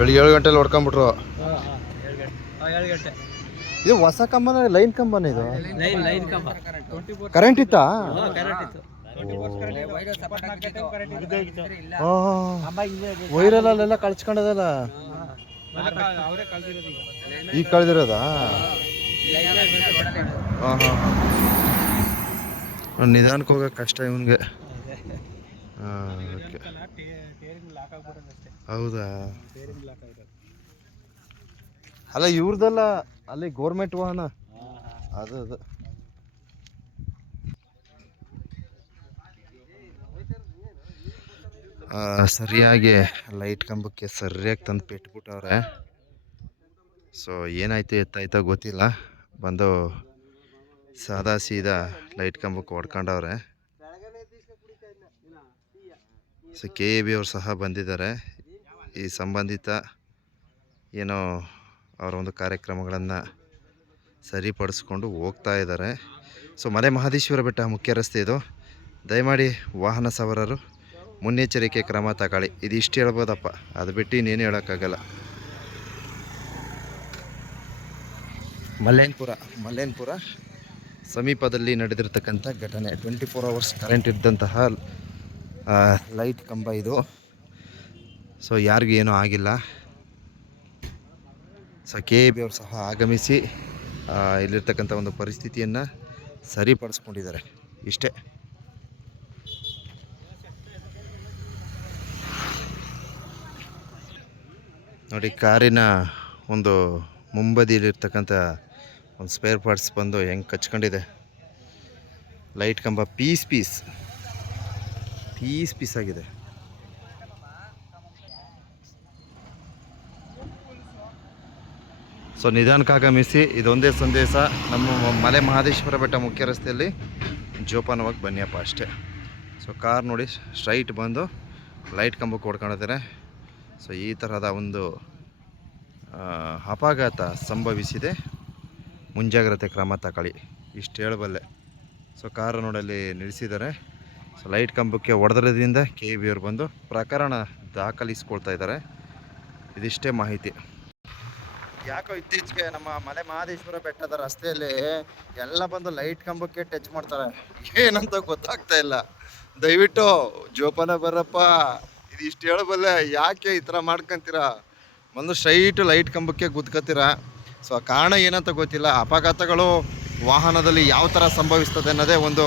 ಬೆಳಿಗ್ಗೆ ಏಳು ಗಂಟೆಲಿ ಹೊಡ್ಕೊಂಬಿಟ್ರು. ಗಂಟೆ. ಇದು ಹೊಸ ಕಂಬನ ಲೈನ್ ಕಂಬನ ಇದು? ಲೈನ್ ಲೈನ್ ಕಂಬ. ಕರೆಂಟ್ ಇತ್ತಾ? ಕರೆಂಟ್ ಇತ್ತು. ವೈರಲ್ ಅಲ್ಲೆಲ್ಲ ಕಳ್ಸ್ಕೊಂಡದಲ್ಲ ಅವರೇ ಕಳ್ದಿರೋದು ಈಗ. ಕಳ್ದಿರೋದ ಕಳ್ದಿರೋದಾ? ಹಾಂ ಹಾಂ ನಿಧಾನಕ್ಕೆ ಹೋಗೋಕೆ ಕಷ್ಟ ಇವನಿಗೆ. ಹಾಂ ಓಕೆ. ಹೌದಾ? ಅಲ್ಲ ಇವ್ರದಲ್ಲ ಅಲ್ಲಿ ಗೋರ್ಮೆಂಟ್ ವಾಹನ. ಅದು ಅದು. ಸರಿಯಾಗಿ ಲೈಟ್ ಕಂಬಕ್ಕೆ ಸರಿಯಾಗಿ ತಂದು ಪೆಟ್ಬಿಟ್ಟವ್ರೆ ಸೊ ಏನಾಯ್ತು ಎತ್ತಾಯ್ತೋ ಗೊತ್ತಿಲ್ಲ. ಬಂದು ಸಾದಾ ಸೀದಾ ಲೈಟ್ ಕಂಬಕ್ಕೆ ಹೊಡ್ಕೊಂಡವ್ರೆ. ಸೊ ಕೆ ಎ ಬಿ ಅವ್ರು ಸಹ ಬಂದಿದ್ದಾರೆ. ಈ ಸಂಬಂಧಿತ ಏನೋ ಅವರ ಒಂದು ಕಾರ್ಯಕ್ರಮಗಳನ್ನು ಸರಿಪಡಿಸ್ಕೊಂಡು ಹೋಗ್ತಾ ಇದ್ದಾರೆ. ಸೊ ಮಲೆ ಮಹದೇಶ್ವರ ಬೆಟ್ಟ ಮುಖ್ಯ ರಸ್ತೆ ಇದು. ದಯಮಾಡಿ ವಾಹನ ಸವಾರರು ಮುನ್ನೆಚ್ಚರಿಕೆ ಕ್ರಮ ತಗೊಳ್ಳಿ. ಇದು ಇಷ್ಟು ಹೇಳ್ಬೋದಪ್ಪ. ಅದು ಬಿಟ್ಟು ಇನ್ನೇನು ಹೇಳೋಕ್ಕಾಗಲ್ಲ. ಮಲ್ಲೇನ್ಪುರ ಮಲ್ಲೇನ್ಪುರ ಸಮೀಪದಲ್ಲಿ ನಡೆದಿರ್ತಕ್ಕಂಥ ಘಟನೆ. ಟ್ವೆಂಟಿ ಫೋರ್ ಅವರ್ಸ್ ಕರೆಂಟ್ ಇದ್ದಂತಹ ಲೈಟ್ ಕಂಬ ಇದು. ಸೊ ಯಾರಿಗೂ ಏನೂ ಆಗಿಲ್ಲ. ಸೊ ಕೆ ಎ ಬಿ ಅವರು ಸಹ ಆಗಮಿಸಿ ಇಲ್ಲಿರ್ತಕ್ಕಂಥ ಒಂದು ಪರಿಸ್ಥಿತಿಯನ್ನು ಸರಿಪಡಿಸ್ಕೊಂಡಿದ್ದಾರೆ. ಇಷ್ಟೇ. ನೋಡಿ, ಕಾರಿನ ಒಂದು ಮುಂಬದಿಯಲ್ಲಿರ್ತಕ್ಕಂಥ ಒಂದು ಸ್ಪೇರ್ ಪಾರ್ಟ್ಸ್ ಬಂದು ಹೆಂಗೆ ಕಚ್ಕೊಂಡಿದೆ. ಲೈಟ್ ಕಂಬ ಪೀಸ್ ಪೀಸ್ ಪೀಸ್ ಪೀಸ್ ಆಗಿದೆ. ಸೊ ನಿಧಾನಕ್ಕೆ ಆಗಮಿಸಿ ಇದೊಂದೇ ಸಂದೇಶ. ನಮ್ಮ ಮಲೆ ಮಹದೇಶ್ವರ ಬೆಟ್ಟ ಮುಖ್ಯ ರಸ್ತೆಯಲ್ಲಿ ಜೋಪಾನವಾಗಿ ಬನ್ನಿಯಪ್ಪ ಅಷ್ಟೇ. ಸೊ ಕಾರ್ ನೋಡಿ, ಸ್ಟ್ರೈಟ್ ಬಂದು ಲೈಟ್ ಕಂಬಕ್ಕೆ ಹೊಡ್ಕೊಂಡಿದ್ದಾರೆ ಸೊ ಈ ಥರದ ಒಂದು ಅಪಘಾತ ಸಂಭವಿಸಿದೆ. ಮುಂಜಾಗ್ರತೆ ಕ್ರಮ ತಗೊಳ್ಳಿ. ಇಷ್ಟು ಹೇಳಬಲ್ಲೆ. ಸೊ ಕಾರು ನೋಡಲ್ಲಿ ನಿಲ್ಲಿಸಿದ್ದಾರೆ. ಸೊ ಲೈಟ್ ಕಂಬಕ್ಕೆ ಹೊಡೆದ್ರದ್ರಿಂದ ಕೆ ಬಿ ಅವ್ರು ಬಂದು ಪ್ರಕರಣ ದಾಖಲಿಸ್ಕೊಳ್ತಾ ಇದ್ದಾರೆ. ಇದಿಷ್ಟೇ ಮಾಹಿತಿ. ಯಾಕೋ ಇತ್ತೀಚೆಗೆ ನಮ್ಮ ಮಲೆ ಮಹದೇಶ್ವರ ಬೆಟ್ಟದ ರಸ್ತೆಯಲ್ಲಿ ಎಲ್ಲ ಬಂದು ಲೈಟ್ ಕಂಬಕ್ಕೆ ಟಚ್ ಮಾಡ್ತಾರೆ. ಏನಂತ ಗೊತ್ತಾಗ್ತಾ ಇಲ್ಲ. ದಯವಿಟ್ಟು ಜೋಪಾನ ಬರಪ್ಪ ಇದು ಇಷ್ಟು ಹೇಳಬಲ್ಲೆ, ಯಾಕೆ ಈ ಥರ ಮಾಡ್ಕೊಂತೀರಾ? ಬಂದು ಸ್ಟ್ರೈಟ್ ಲೈಟ್ ಕಂಬಕ್ಕೆ ಗುದ್ಕೋತೀರಾ? ಸೊ ಕಾರಣ ಏನಂತ ಗೊತ್ತಿಲ್ಲ. ಅಪಘಾತಗಳು ವಾಹನದಲ್ಲಿ ಯಾವ ಥರ ಸಂಭವಿಸ್ತದೆ ಅನ್ನೋದೇ ಒಂದು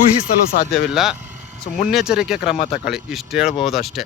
ಊಹಿಸಲು ಸಾಧ್ಯವಿಲ್ಲ. ಸೊ ಮುನ್ನೆಚ್ಚರಿಕೆ ಕ್ರಮ ತಗೊಳ್ಳಿ ಇಷ್ಟು ಹೇಳ್ಬೋದು ಅಷ್ಟೇ.